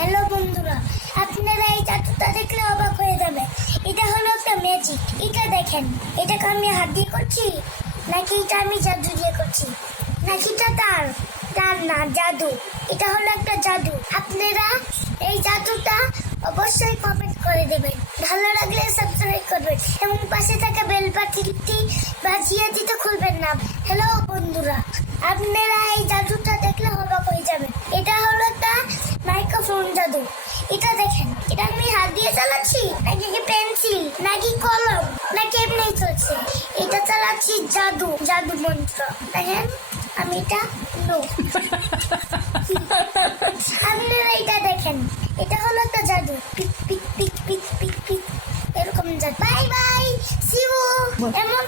Hello বন্ধুরা, আপনারা এই জাদুটা দেখলে অবাক হয়ে যাবে। এটা হলো একটা ম্যাজিক। এটা দেখেন, এটাকে আমি হাত দিয়ে করছি নাকি এটা আমি জাদু দিয়ে করছি, নাকি এটা তার তার না জাদু। এটা হলো একটা জাদু। আপনারা এই জাদুটা অবশ্যই কমেন্ট করে দেবেন, ভালো লাগলে সাবস্ক্রাইব করবেন এবং পাশে থাকা বেল বাটনটি বাজিয়ে দিতে ভুলবেন না। হ্যালো বন্ধুরা, আপনারা এই জাদুটা দেখলে অবাক হয়ে যাবেন। এটা হলো একটা মাইক্রোফোন জাদু। এটা দেখেন, এটা আমি হাত দিয়ে চালাচ্ছি নাকি পেন্সিল নাকি কলম নাকি এমনি চলছে। এটা চালাচ্ছি জাদু, জাদু মন্ত্র। দেখেন আমি এটা নো আপনারা এটা দেখেন, এটা হলো একটা জাদু। পিক পিক পিক পিক পিক পিক এরকম জাদু। Bye bye, see you. এমন